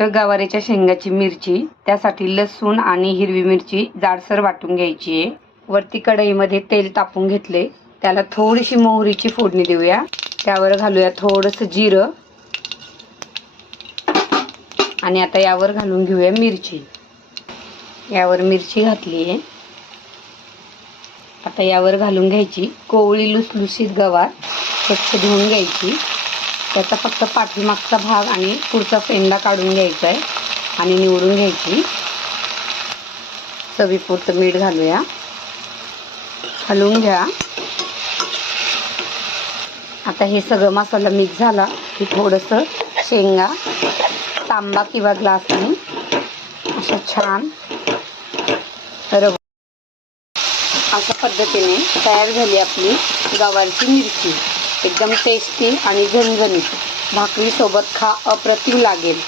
तर गवारीच्या शेंगाची मिरची, त्यासाठी लसूण आणि हिरवी मिरची जाडसर वाटून घ्यायची आहे। वरती कढईमध्ये तेल तापून घेतले, त्याला थोडीशी मोहरीची फोडणी देऊया। त्यावर घालूया थोडंसं जिरं आणि आता यावर घालून घेऊया मिरची। यावर मिरची घातली आहे। आता यावर घालून घ्यायची कोवळी लुसलुशीत गवार, स्वच्छ धुवून घ्यायची। त्याचा फक्त पाठीमागचा भाग आणि पुढचा पेंडा काढून घ्यायचा आहे आणि निवडून घ्यायची। चवीपुरतं मीठ घालूया, हलवून घ्या। आता हे सगळं मसाला मिक्स झाला की थोडंसं शेंगा तांबा किंवा ग्लासने अशा छान अशा पद्धतीने तयार झाली आपली गवारची मिरची। एकदम टेस्टी आणि झणझणीत, भाकरीसोबत खा, अप्रतिम लागेल।